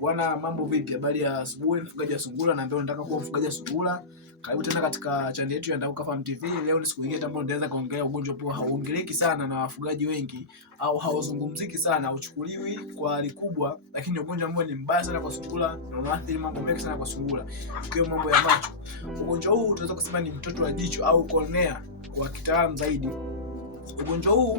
Bwana, mambo vipi? Habari ya asubuhi, mfugaji wa sungura na ambaye unataka kuwa mfugaji wa sungura. Karibu tena katika channel yetu ya Ndauka Farm TV. Leo ni siku nyingine ambayo nitaanza kuongelea ugonjwa ambao hauongeleki sana na wafugaji wengi au hauzungumziki sana, hauchukuliwi kwa hali kubwa, lakini ugonjwa ambao ni mbaya sana kwa sungura na unaathiri mambo mengi sana kwa sungura. Kwa mambo ya macho. Ugonjwa huu tunaweza kusema ni mtoto wa jicho au cornea kwa kitaalamu zaidi. Ugonjwa huu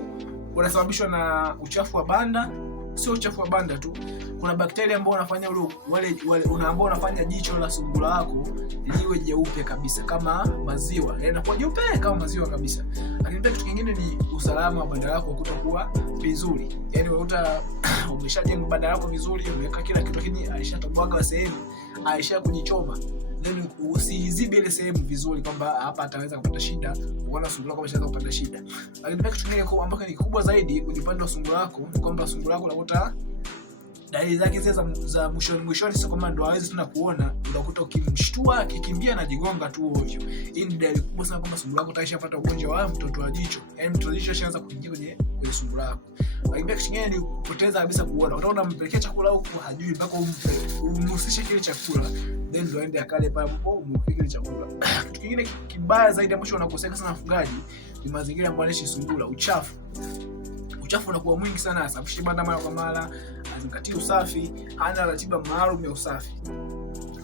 unasababishwa na uchafu wa banda. Sio uchafu wa banda tu, kuna bakteria ambao wanafanya ambao wanafanya jicho la sungura wako liwe jeupe kabisa kama maziwa, yanakuwa jeupe kama maziwa kabisa. Lakini pia kitu kingine ni usalama wa banda lako kutokuwa vizuri. Yaani unakuta umeshajenga banda lako vizuri, umeweka kila kitu, lakini alishatoboaga sehemu, aisha kujichoma, then usizibe ile sehemu vizuri kwamba hapa ataweza kupata shida, uone sungura kama anaweza kupata shida. Lakini pia kitu kingine ambacho ni kikubwa zaidi kwenye upande wa sungura wako ni kwamba sungura wako unakuta dalili zake za mwishoni sio kama ndo hawezi tena kuona, unakuta ukimshtua akikimbia na jigonga tu ovyo. Hii ni dalili kubwa sana kwamba sungura wako taishapata ugonjwa wa mtoto wa jicho. Yaani mtoto wa jicho ashaanza kuingia kwenye sungura wako. Lakini pia kitu kingine ni kupoteza kabisa kuona. Utaona unampelekea chakula huko hajui mpaka umhusishe kile chakula, then ndo aende akale pale umpe kile chakula. Kitu kingine kibaya zaidi ambacho wanakoseka sana wafugaji ni mazingira ambayo anaishi sungura, uchafu. Uchafu unakuwa mwingi sana, asafishe banda mara kwa mara, azingatie usafi, hana ratiba maalum ya usafi.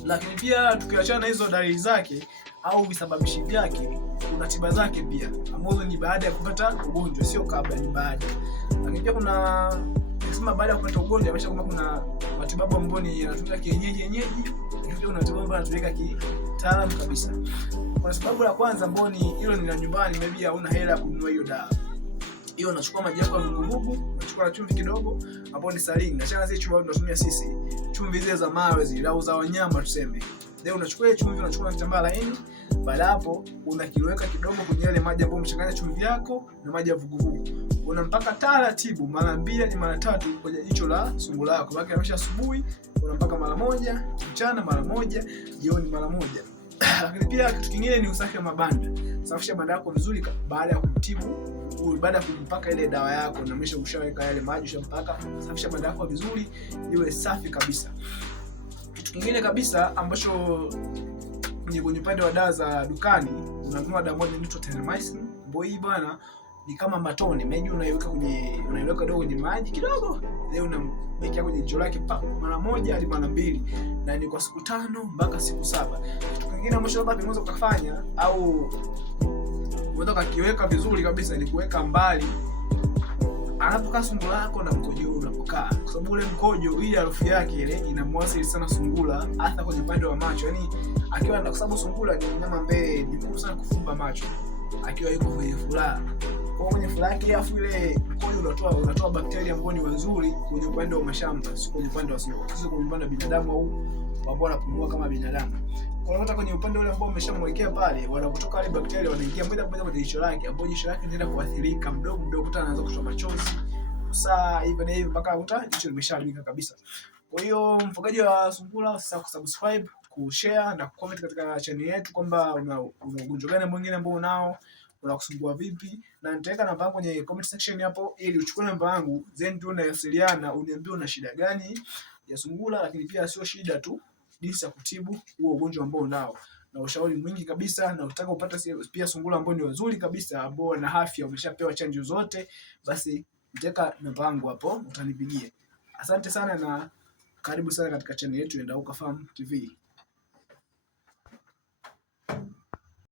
Lakini pia tukiachana hizo dalili zake au visababishi vyake, kuna tiba zake pia ambazo ni baada ya kupata ugonjwa, sio kabla, ni baada. Lakini pia nasema baada ya kupata ugonjwa, amesha kwamba kuna matibabu ambayo ni yanatumika kienyeji, lakini kuna matibabu ambayo yanatumika kitaalamu kabisa. Kwa sababu la kwanza ambayo ni hilo ni la nyumbani, maybe hauna hela ya kununua hiyo dawa. Hiyo unachukua maji yako ya vuguvugu, unachukua chumvi kidogo, hapo ni saline. Achana zile chumvi tunatumia sisi. Chumvi zile za mawe zile au za wanyama tuseme. Then unachukua ile chumvi, unachukua kitambaa laini, baada hapo unakiloweka kidogo kwenye ile maji ambayo umechanganya chumvi yako na maji ya vuguvugu. Unampaka taratibu mara 2 hadi mara 3 kwenye jicho la sungura lako. Baki amesha asubuhi, unampaka mara 1, mchana mara 1, jioni mara 1. Lakini pia kitu kingine ni usafi wa mabanda. Safisha banda lako vizuri baada ya kumtibu, baada ya kumpaka ile dawa yako na mwisho ushaweka yale maji ushampaka. Safisha banda lako vizuri iwe safi kabisa. Kitu kingine kabisa ambacho kwenye upande wa dawa za dukani, unanunua dawa moja inaitwa Terramycin. Hii bwana ni kama matone, maji unaiweka dogo kwenye maji kidogo, leo unamwekea kwenye jicho lake mara 1 hadi mara 2, na ni kwa siku 5 mpaka siku 7. Kitu kingine ambacho labda unaweza kufanya au unataka kiweka vizuri kabisa ni kuweka mbali anapokaa sungura yako na mkojo unapokaa, kwa sababu ule mkojo, ile harufu yake ile inamwasili sana sungura, hasa kwenye upande wa macho. Yaani akiwa, kwa sababu sungura ni mnyama ambaye ni ngumu sana kufumba macho akiwa yuko kwenye furaha. Kwa kwenye furaha yake, afu ile mkojo unatoa bakteria ambao ni wazuri kwenye upande wa mashamba, sio kwenye upande wa sungura, sio kwenye upande wa binadamu au ambao wanapumua kama binadamu. Kwa hiyo hata kwenye upande ule ambao umeshamwekea pale, wanapotoka wale bakteria wanaingia moja kwa moja kwenye jicho lake, ambapo jicho lake linaenda kuathirika mdogo, hata anaanza kutoa machozi saa hivi na hivi mpaka jicho limeshaharibika kabisa. Kwa hiyo mfugaji wa sungura, usisahau kusubscribe, kushare na kucomment katika channel yetu kwamba una ugonjwa gani mwingine ambao unakusumbua vipi, na nitaweka namba yangu kwenye comment section hapo ili uchukue namba yangu, then tunawasiliana, uniambie una shida gani ya sungura, lakini pia sio shida tu, jinsi ya kutibu huo ugonjwa ambao unao, na ushauri mwingi kabisa. Na utaka upata pia sungura ambao ni wazuri kabisa, ambao wana afya, umeshapewa chanjo zote, basi nitaweka namba yangu hapo, utanipigia. Asante sana na karibu sana katika channel yetu ya Ndauka Farm TV.